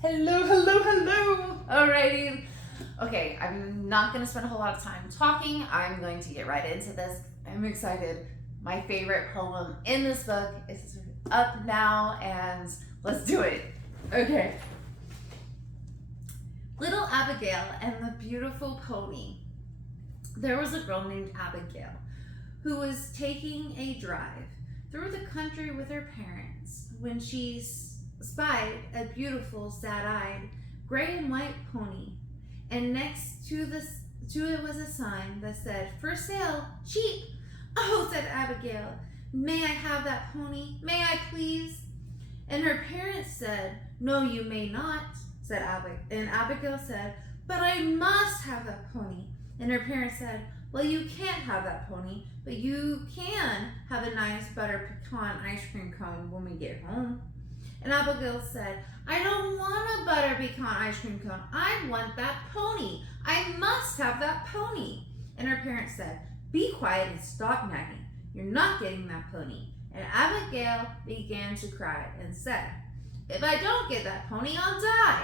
Hello, hello, hello. Alrighty. Okay, I'm not going to spend a whole lot of time talking. I'm going to get right into this. I'm excited. My favorite poem in this book is up now, and let's do it. Okay. Little Abigail and the Beautiful Pony. There was a girl named Abigail who was taking a drive through the country with her parents when she spied a beautiful, sad-eyed, gray and white pony, and next to it was a sign that said, "For sale, cheap." "Oh," said Abigail, "may I have that pony? May I please?" And her parents said, "No, you may not," said Abigail. And Abigail said, "But I must have that pony." And her parents said, "Well, you can't have that pony, but you can have a nice butter pecan ice cream cone when we get home." And Abigail said, "I don't want a butter pecan ice cream cone. I want that pony. I must have that pony." And her parents said, "Be quiet and stop nagging. You're not getting that pony." And Abigail began to cry and said, "If I don't get that pony, I'll die."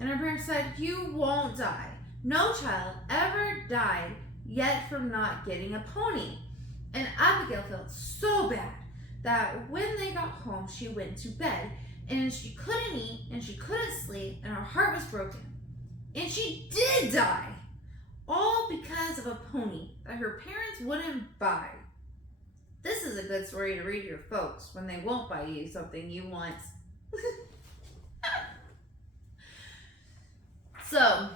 And her parents said, "You won't die. No child ever died yet from not getting a pony." And Abigail felt so bad that when they got home, she went to bed, and she couldn't eat and she couldn't sleep, and her heart was broken. And she did die, all because of a pony that her parents wouldn't buy. This is a good story to read your folks when they won't buy you something you want. So,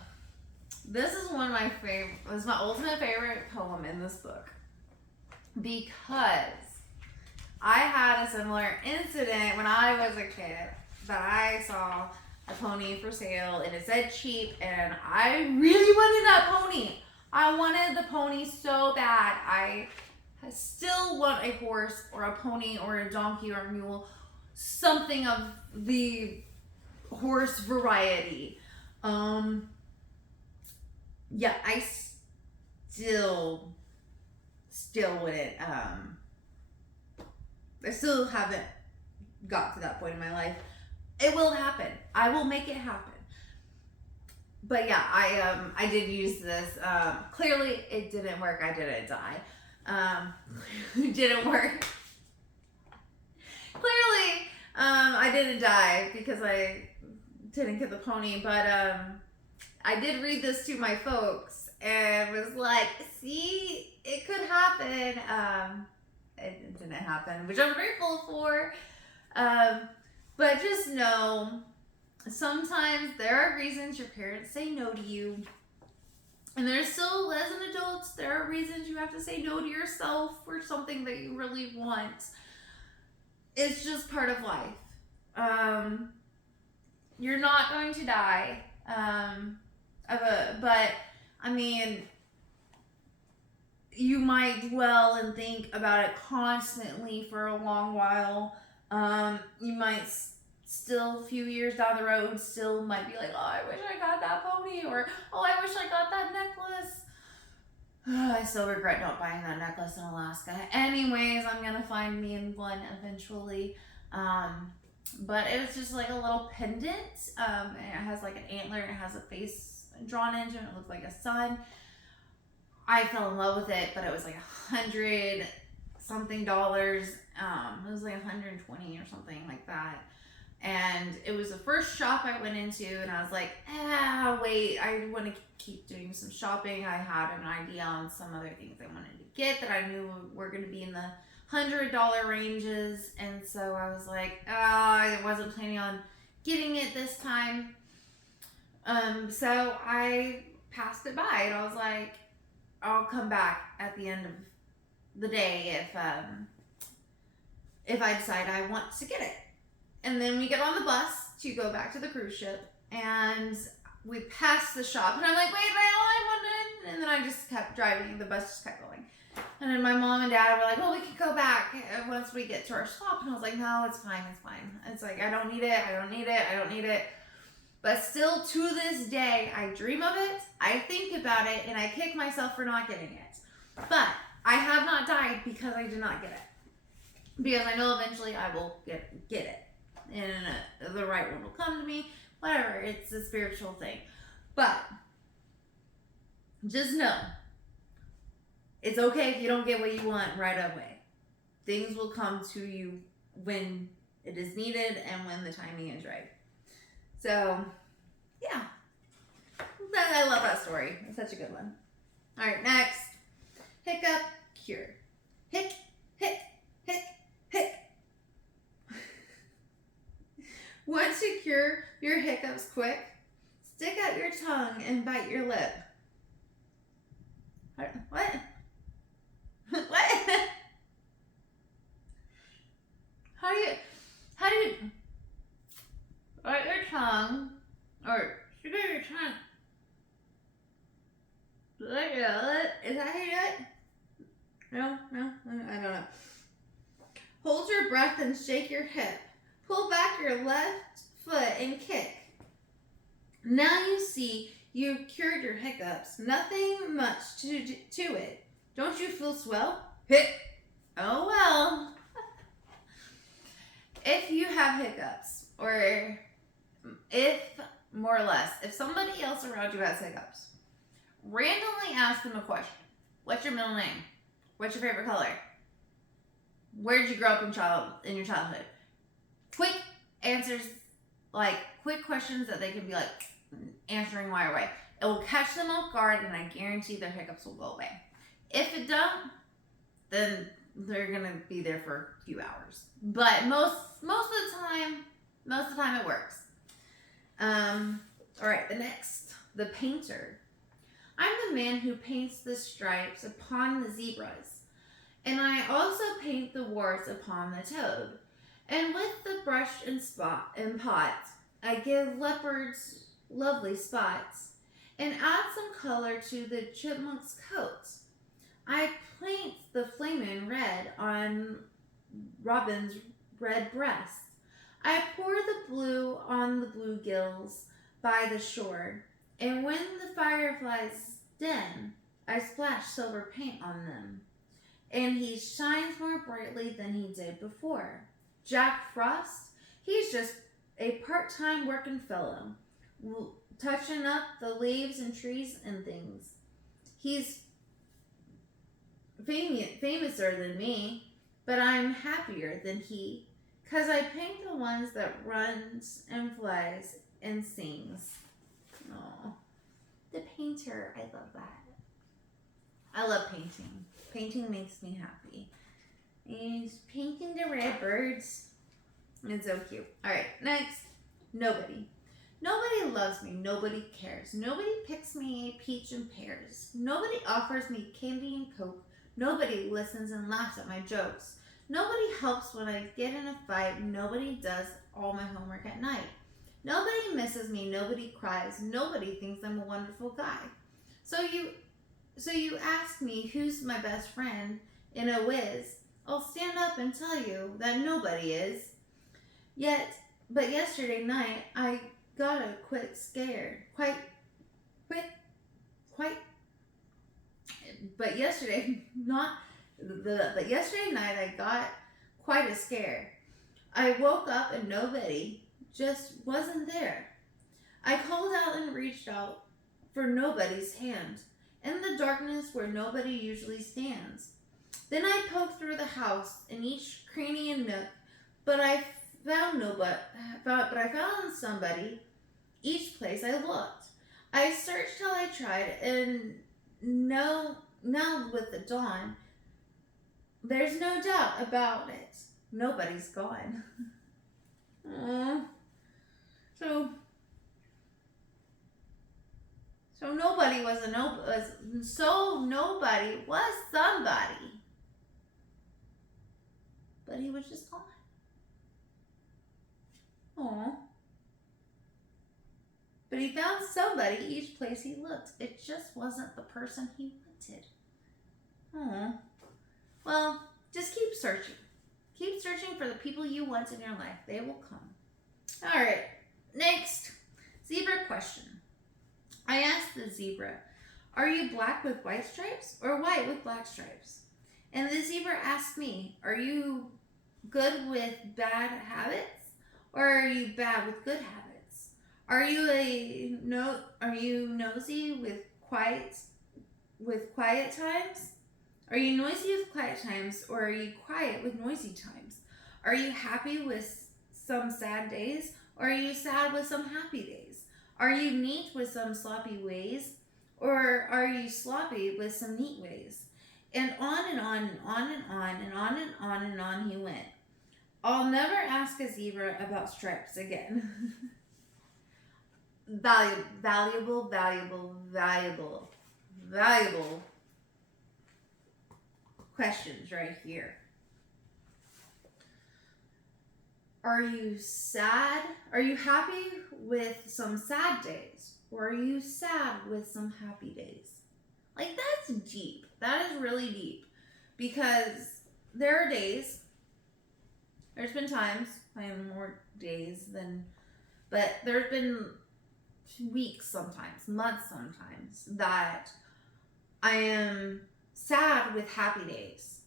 this is one of my favorite, this is my ultimate favorite poem in this book, because I had a similar incident when I was a kid that I saw a pony for sale and it said cheap, and I really wanted that pony. I wanted the pony so bad. I still want a horse or a pony or a donkey or a mule, something of the horse variety. Yeah, I still wouldn't, I still haven't got to that point in my life. It will happen. I will make it happen. But yeah, I did use this. Clearly it didn't work. I didn't die. It didn't work. Clearly, I didn't die because I didn't get the pony, but I did read this to my folks and was like, see, it could happen. It didn't happen, which I'm grateful for. But just know, sometimes there are reasons your parents say no to you. And there's still, as an adult, there are reasons you have to say no to yourself for something that you really want. It's just part of life. You're not going to die. But I mean, you might dwell and think about it constantly for a long while. You might still, a few years down the road, still might be like, "Oh, I wish I got that pony," or, "Oh, I wish I got that necklace." I still regret not buying that necklace in Alaska. Anyways, I'm gonna find me in one eventually. But it was just like a little pendant. And it has like an antler and it has a face drawn into it. It looked like a sun. I fell in love with it, but it was like $100 something. It was like 120 or something like that. And it was the first shop I went into, and I was like, wait, I want to keep doing some shopping. I had an idea on some other things I wanted to get that I knew were going to be in the $100 ranges. And so I was like, I wasn't planning on getting it this time. So I passed it by, and I was like, I'll come back at the end of the day if I decide I want to get it. And then we get on the bus to go back to the cruise ship, and we passed the shop, and I'm like, wait, I wanted, and then I just kept driving. The bus just kept going. And then my mom and dad were like, well, we can go back once we get to our stop. And I was like, no, it's fine. It's like, I don't need it. But still, to this day, I dream of it, I think about it, and I kick myself for not getting it. But I have not died because I did not get it. Because I know eventually I will get it in the right one will come to me. Whatever, it's a spiritual thing. But just know, it's okay if you don't get what you want right away. Things will come to you when it is needed and when the timing is right. So, yeah. I love that story. It's such a good one. All right, next. Hiccup cure. Hic, hic, hic, hic. Want to cure your hiccups quick? Stick out your tongue and bite your lip. What? What? How do you bite your tongue or stick out your tongue? Bite your lip? Is that how you do it? No, I don't know. Hold your breath and shake your hip. Pull back your left foot and kick. Now you see you've cured your hiccups. Nothing much to it. Don't you feel swell? Hit. Oh well. If you have hiccups, or if, more or less, if somebody else around you has hiccups, randomly ask them a question. What's your middle name? What's your favorite color? Where did you grow up in your childhood? Quick answers, like quick questions that they can be like answering right away. It will catch them off guard, and I guarantee their hiccups will go away. If it don't, then they're gonna be there for a few hours. But most of the time it works. All right, the painter. I'm the man who paints the stripes upon the zebras, and I also paint the warts upon the toad. And with the brush and pot, I give leopards lovely spots, and add some color to the chipmunk's coat. I paint the flaming red on robin's red breast. I pour the blue on the bluegills by the shore, and when the fireflies den, I splash silver paint on them, and he shines more brightly than he did before. Jack Frost, he's just a part-time working fellow, touching up the leaves and trees and things. He's famouser than me, but I'm happier than he, 'cause I paint the ones that runs and flies and sings. Oh, the painter, I love that. I love painting. Painting makes me happy. And he's painting the red birds. It's so cute. All right, next. Nobody. Nobody loves me. Nobody cares. Nobody picks me peach and pears. Nobody offers me candy and Coke. Nobody listens and laughs at my jokes. Nobody helps when I get in a fight. Nobody does all my homework at night. Nobody misses me. Nobody cries. Nobody thinks I'm a wonderful guy. So you ask me who's my best friend in a whiz. I'll stand up and tell you that nobody is. But yesterday night I got a quick scare. But yesterday night I got quite a scare. I woke up and nobody just wasn't there. I called out and reached out for nobody's hand in the darkness where nobody usually stands. Then I poked through the house in each cranny and nook, but I found somebody each place I looked. I searched till I tried, and now with the dawn, there's no doubt about it. Nobody's gone. Aww. So nobody was somebody. But he was just gone. Aww. But he found somebody each place he looked. It just wasn't the person he wanted. Aww. Well, just keep searching. Keep searching for the people you want in your life. They will come. All right. Next, zebra question. I asked the zebra, are you black with white stripes or white with black stripes? And the zebra asked me, are you good with bad habits or are you bad with good habits? Are you nosy with quiet times? Are you noisy with quiet times, or are you quiet with noisy times? Are you happy with some sad days, or are you sad with some happy days? Are you neat with some sloppy ways, or are you sloppy with some neat ways? And on and on and on and on and on and on and on he went. I'll never ask a zebra about stripes again. Valuable questions right here. Are you sad? Are you happy with some sad days? Or are you sad with some happy days? Like, that's deep. That is really deep. Because there are days, there's been times, I have more days than, but there's been weeks sometimes, months sometimes, that I am sad with happy days.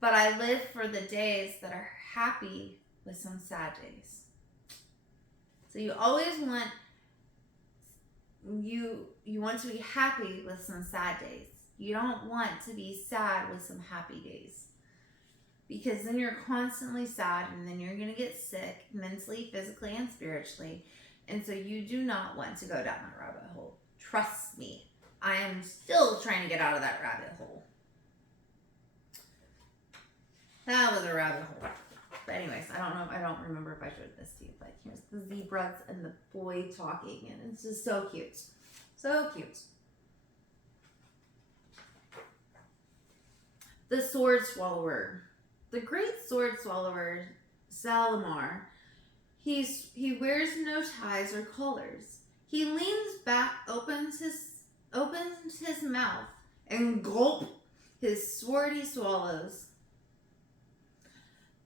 But I live for the days that are happy with some sad days. So you always want, you want to be happy with some sad days. You don't want to be sad with some happy days. Because then you're constantly sad, and then you're going to get sick mentally, physically, and spiritually. And so you do not want to go down that rabbit hole. Trust me. I am still trying to get out of that rabbit hole. That was a rabbit hole. But anyways, I don't remember if I showed this to you, but here's the zebras and the boy talking, and it's just so cute. So cute. The sword swallower. The great sword swallower, Salamar, he wears no ties or collars. He leans back, opens his mouth, and gulp, his sword he swallows.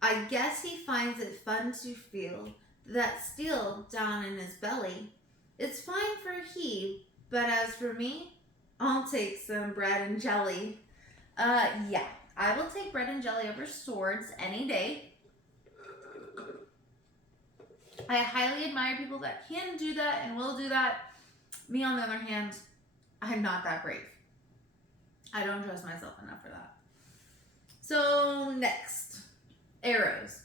I guess he finds it fun to feel that steel down in his belly. It's fine for he, but as for me, I'll take some bread and jelly. Yeah, I will take bread and jelly over swords any day. I highly admire people that can do that and will do that. Me, on the other hand, I'm not that brave. I don't trust myself enough for that. So, next. Arrows.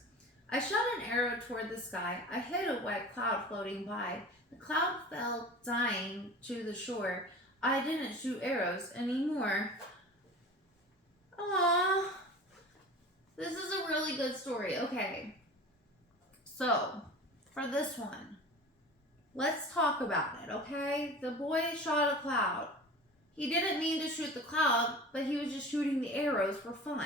I shot an arrow toward the sky. I hit a white cloud floating by. The cloud fell, dying, to the shore. I didn't shoot arrows anymore. Aww. This is a really good story. Okay. So, for this one, let's talk about it, okay? The boy shot a cloud. He didn't mean to shoot the cloud, but he was just shooting the arrows for fun.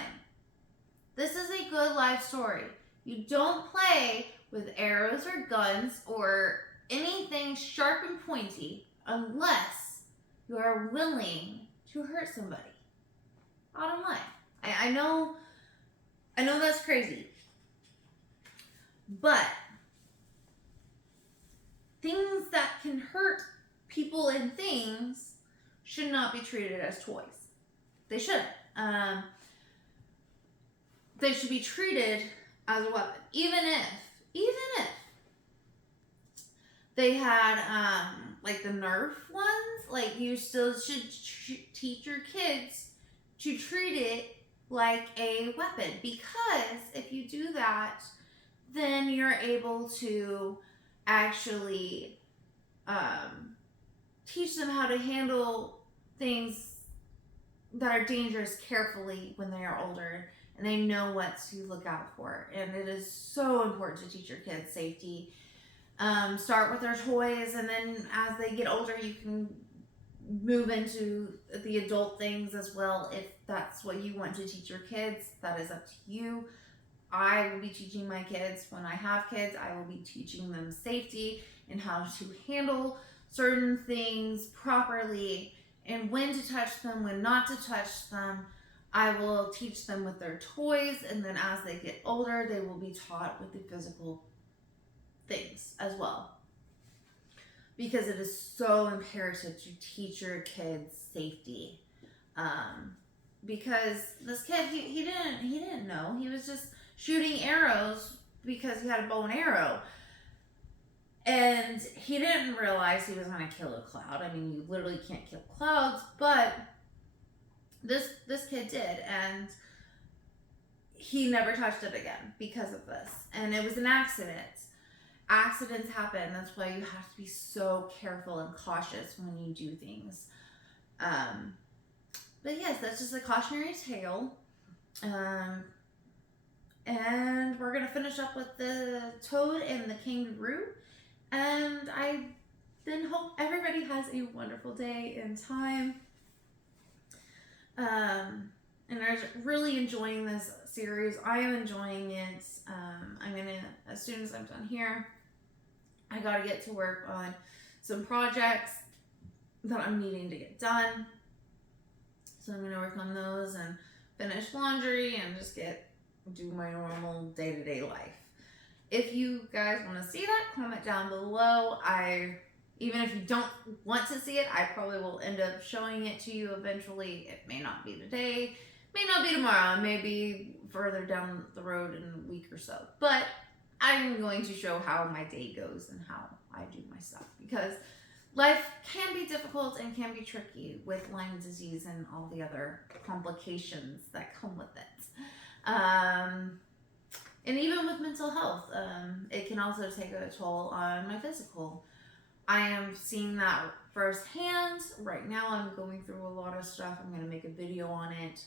This is a good life story. You don't play with arrows or guns or anything sharp and pointy unless you are willing to hurt somebody. Bottom line. I know that's crazy. But things that can hurt people and things should not be treated as toys. They shouldn't. They should be treated as a weapon. Even if they had like the Nerf ones, like you still should teach your kids to treat it like a weapon, because if you do that, then you're able to actually teach them how to handle things that are dangerous carefully when they are older, and they know what to look out for. And it is so important to teach your kids safety. Start with their toys, and then as they get older, you can move into the adult things as well. If that's what you want to teach your kids, that is up to you. I will be teaching my kids, when I have kids, I will be teaching them safety and how to handle certain things properly, and when to touch them, when not to touch them. I will teach them with their toys, and then as they get older, they will be taught with the physical things as well. Because it is so imperative to teach your kids safety. Because this kid, he didn't know. He was just shooting arrows because he had a bow and arrow. And he didn't realize he was going to kill a cloud. I mean, you literally can't kill clouds, but this kid did, and he never touched it again because of this. And it was an accident. Accidents happen. That's why you have to be so careful and cautious when you do things. But yes, that's just a cautionary tale. And we're going to finish up with the toad and the kangaroo. And I then hope everybody has a wonderful day and time. And I'm really enjoying this series. I am enjoying it. I'm going to, as soon as I'm done here, I got to get to work on some projects that I'm needing to get done. So I'm going to work on those and finish laundry and just do my normal day-to-day life. If you guys want to see that, comment down below. Even if you don't want to see it, I probably will end up showing it to you eventually. It may not be today, may not be tomorrow, maybe further down the road in a week or so. But I'm going to show how my day goes and how I do my stuff, because life can be difficult and can be tricky with Lyme disease and all the other complications that come with it. And even with mental health, it can also take a toll on my physical. I am seeing that firsthand. Right now I'm going through a lot of stuff. I'm going to make a video on it,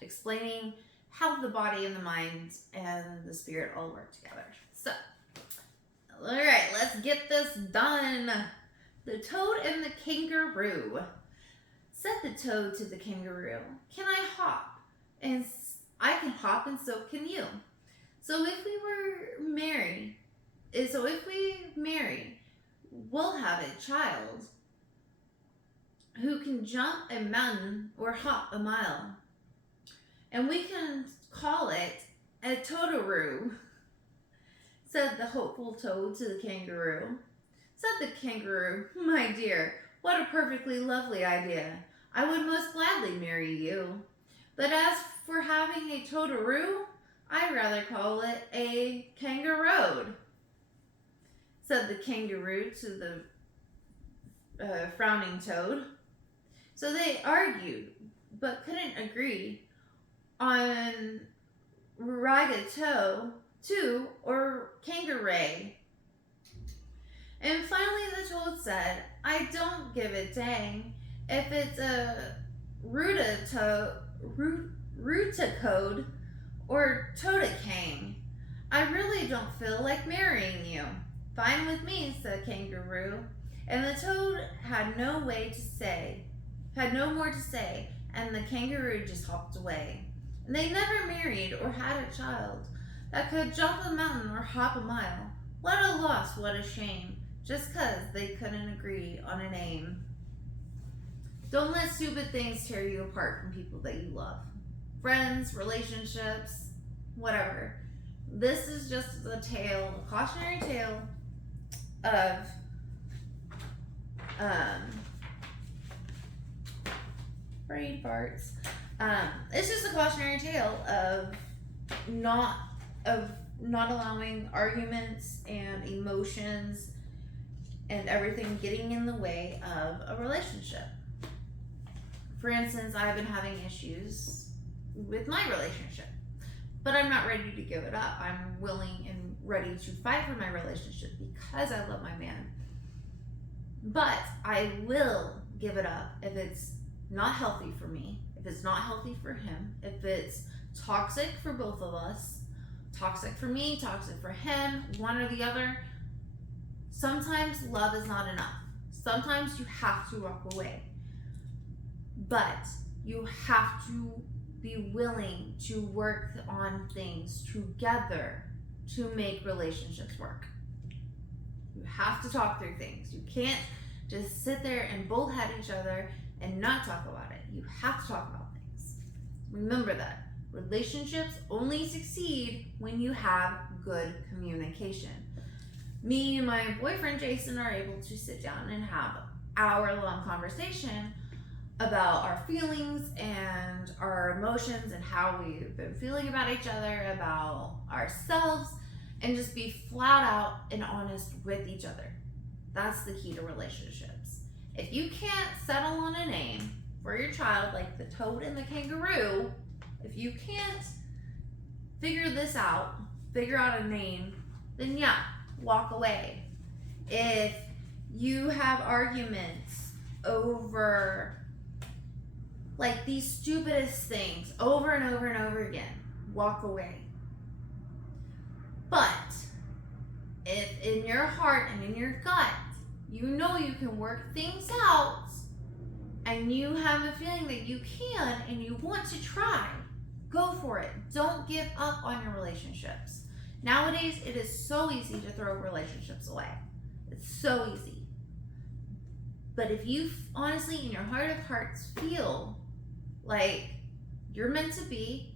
explaining how the body and the mind and the spirit all work together. So, all right, let's get this done. The toad and the kangaroo. Said the toad to the kangaroo, "Can I hop? And I can hop, and so can you. So if we marry, we'll have a child who can jump a mountain or hop a mile. And we can call it a toadaroo," said the hopeful toad to the kangaroo. Said the kangaroo, "My dear, what a perfectly lovely idea. I would most gladly marry you. But as for having a toadaroo, I'd rather call it a kangaroo," said the kangaroo to the frowning toad. So they argued, but couldn't agree on ragato or kangaroo. And finally the toad said, "I don't give a dang if it's a rutacode or totacane. I really don't feel like marrying you." "Fine with me," said kangaroo. And the toad had no more to say, and the kangaroo just hopped away. And they never married or had a child that could jump a mountain or hop a mile. What a loss, what a shame, just 'cause they couldn't agree on a name. Don't let stupid things tear you apart from people that you love. Friends, relationships, whatever. This is just a cautionary tale of brain farts. It's just a cautionary tale of not allowing arguments and emotions and everything getting in the way of a relationship. For instance, I've been having issues with my relationship, but I'm not ready to give it up. I'm willing and ready to fight for my relationship because I love my man. But I will give it up if it's not healthy for me, if it's not healthy for him, if it's toxic for both of us, toxic for me, toxic for him, one or the other. Sometimes love is not enough. Sometimes you have to walk away. But you have to be willing to work on things together to make relationships work. You have to talk through things. You can't just sit there and bullhead each other and not talk about it. You have to talk about things. Remember that. Relationships only succeed when you have good communication. Me and my boyfriend Jason are able to sit down and have an hour-long conversation about our feelings and our emotions and how we've been feeling about each other, about ourselves and just be flat out and honest with each other. That's the key to relationships. If you can't settle on a name for your child, like the toad and the kangaroo, if you can't figure this out, figure out a name, then yeah, walk away. If you have arguments over like these stupidest things over and over and over again, walk away. But if in your heart and in your gut, you know you can work things out and you have a feeling that you can and you want to try, go for it. Don't give up on your relationships. Nowadays, it is so easy to throw relationships away. It's so easy. But if you honestly, in your heart of hearts, feel like you're meant to be,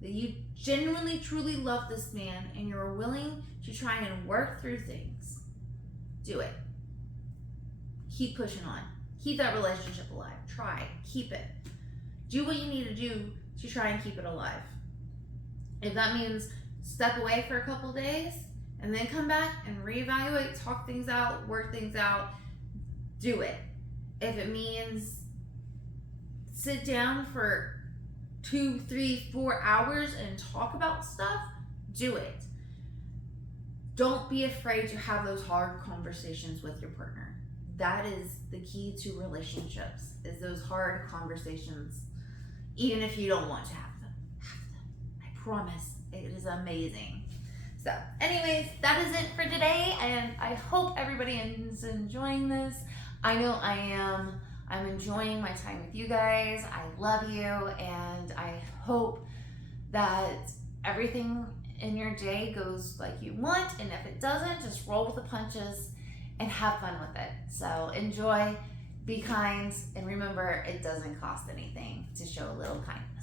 that you genuinely, truly love this man, and you're willing to try and work through things, do it. Keep pushing on. Keep that relationship alive. Try. Keep it. Do what you need to do to try and keep it alive. If that means step away for a couple days and then come back and reevaluate, talk things out, work things out, do it. If it means sit down for 2, 3, 4 hours and talk about stuff, do it. Don't be afraid to have those hard conversations with your partner. That is the key to relationships, is those hard conversations. Even if you don't want to have them. I promise. It is amazing. So anyways, that is it for today, and I hope everybody is enjoying this. I know I am. I'm enjoying my time with you guys. I love you, and I hope that everything in your day goes like you want, and if it doesn't, just roll with the punches and have fun with it. So enjoy, be kind, and remember, it doesn't cost anything to show a little kindness.